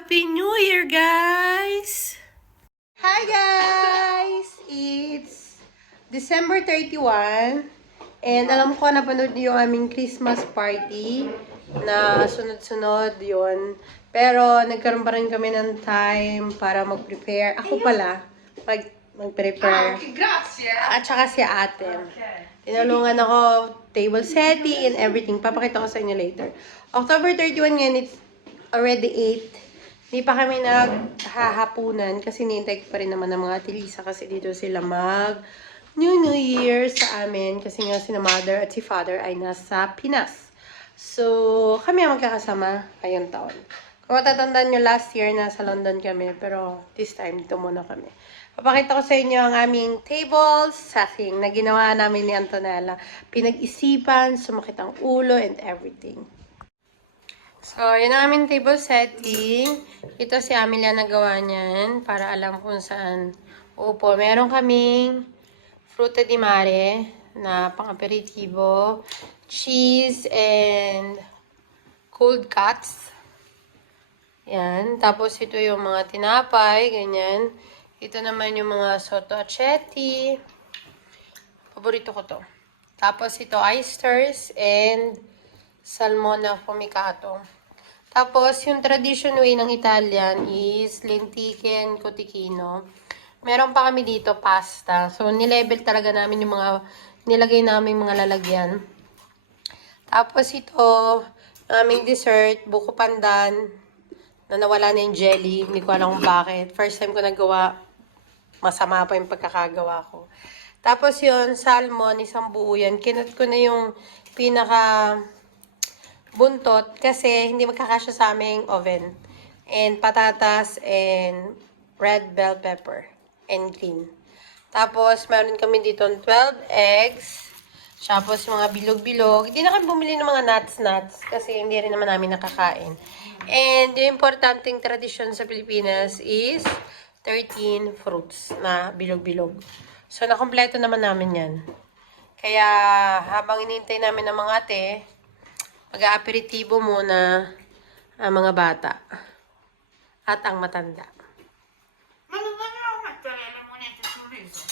Happy New Year, guys! Hi guys! It's December 31 and alam ko napanood niyo yung aming Christmas party na sunod-sunod yon. Pero nagkaroon pa rin kami ng time para mag-prepare. Ako pala, mag-prepare. Okay, grazie. At saka si ate. Tinulungan ako table setting and everything. Papakita ko sa inyo later. October 31 ngayon, it's already 8. Hindi pa kami naghahapunan kasi nintay ko pa rin naman ng mga Ate Lisa kasi dito sila New Year sa amin kasi nga si mother at si father ay nasa Pinas. So, kami ang magkakasama ngayong taon. Kung matatandaan nyo, last year nasa London kami pero this time dito muna kami. Papakita ko sa inyo ang aming table setting na ginawa namin ni Antonella. Pinag-isipan, sumakit ang ulo and everything. So, yun ang aming table setting. Ito si Amelia nagawa niyan para alam kung saan upo. Meron kaming fruta di mare na pang-aperitivo, cheese and cold cuts. Yan. Tapos ito yung mga tinapay, ganyan. Ito naman yung mga soto acetti. Paborito ko to. Tapos ito oysters and salmon na fumicato. Tapos, yung tradition way ng Italian is lenticchie cotechino. Meron pa kami dito pasta. So, nilevel talaga namin yung mga nilagay namin mga lalagyan. Tapos ito, aming dessert, buko pandan, na nawala na yung jelly. Hindi ko alam kung bakit. First time ko nagawa, masama pa yung pagkakagawa ko. Tapos yun, salmon, isang buo yan. Kinat ko na yung pinaka buntot kasi hindi magkakasya sa aming oven. And patatas and red bell pepper and green. Tapos meron kami dito 12 eggs. Tapos mga bilog-bilog. Hindi na kami bumili ng mga nuts kasi hindi rin naman namin nakakain. And yung importanteng tradisyon sa Pilipinas is 13 fruits na bilog-bilog. So nakompleto naman namin yan. Kaya habang inintay namin ng mga ate, mag-aaperitibo muna ang mga bata at ang matanda. Ma non vogliamo mettere le monete sul riso?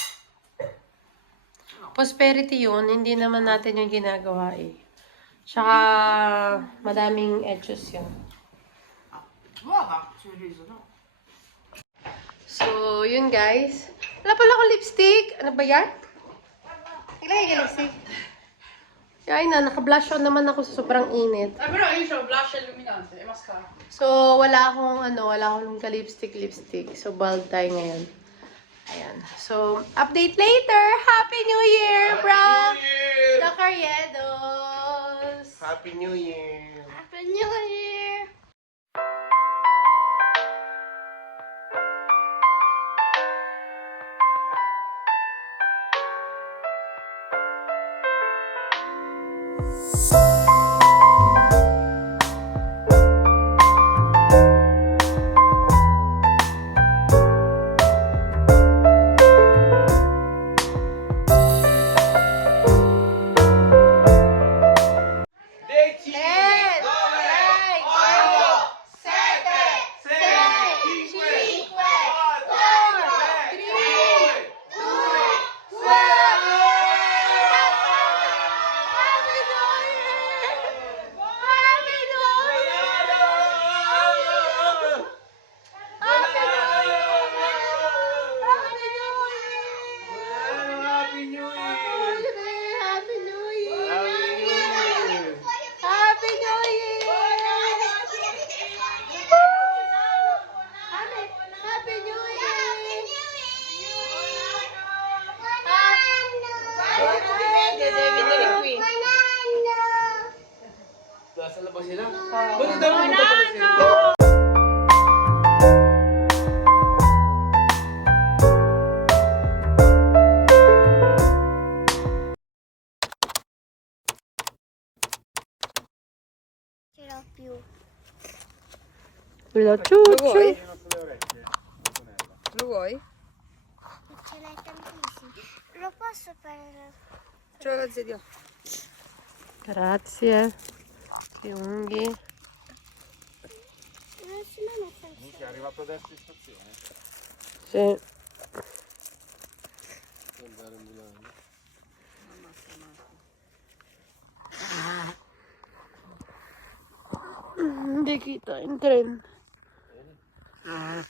Prosperity yun, hindi naman natin yung ginagawa eh. Tsaka madaming edges yun. Uova sul riso, no? So, yun guys. Wala pala akong lipstick. Ano ba yan? Ilagay ka lipstick. Ay na, naka-blush on naman ako sa sobrang init. Però io ho blush illuminante e mascara. So, wala akong ka-lipstick. So, bald tayo ngayon. Ayan. So, update later! Happy New Year, bro! The Carriedos! Happy New Year! Happy New Year! Nasa labas sila? Ba't daw pumunta pala sila? Choo-choo! Lo vuoi? Ce l'hai tantissimi. Lo posso fare? Ce l'ho la sedia. Grazie. Che unghie. Non si mette Che è arrivato adesso in stazione? Sì. Può andare a Milano. Hindi kita yung tren. È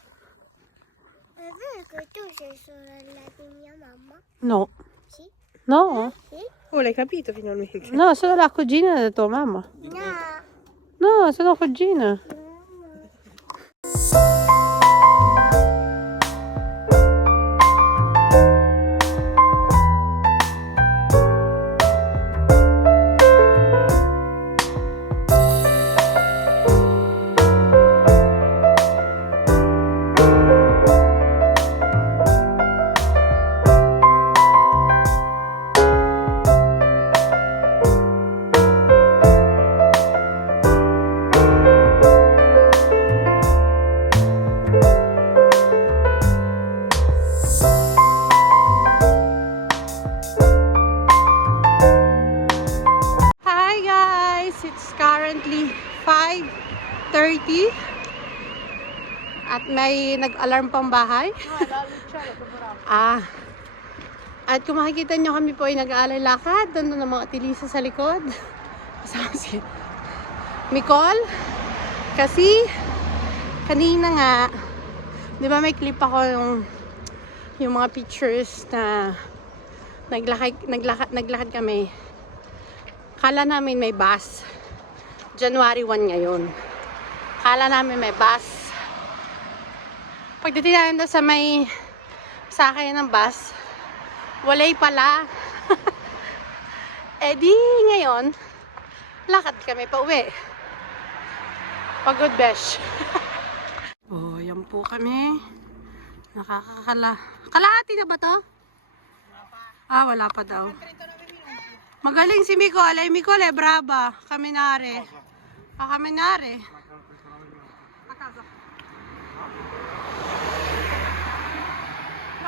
vero che tu sei sorella di mia mamma? No. Sì. No? Sì? Oh, l'hai capito finalmente. No, sono la cugina della tua mamma. No. No, sono cugina. Hi guys! It's currently 5:30 at may nag-alarm pang bahay. At kung makikita nyo kami po ay nag-aalay lakad. Doon ng mga tilisa sa likod. Kasama si Micol. Kasi kanina nga, di ba may clip ako yung mga pictures na naglakad kami. Kala namin may bus. January 1 ngayon. Kala namin may bus. Pagdating namin doon sa may sakay ng bus, walay pala. Eh di ngayon, lakad kami pa uwi. Pagod besh. Oh, yan po kami. Kalahati na ba to? Wala pa daw. Magaling si Micol. Ay, Micol brava. Kaminare. Kaminare.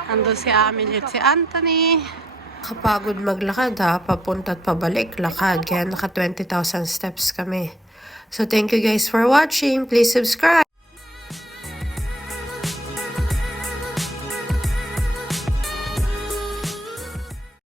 Ando si Amelie at si Anthony. Kapagod maglakad ha. Papunta at pabalik lakad. Kaya naka 20,000 steps kami. So thank you guys for watching. Please subscribe.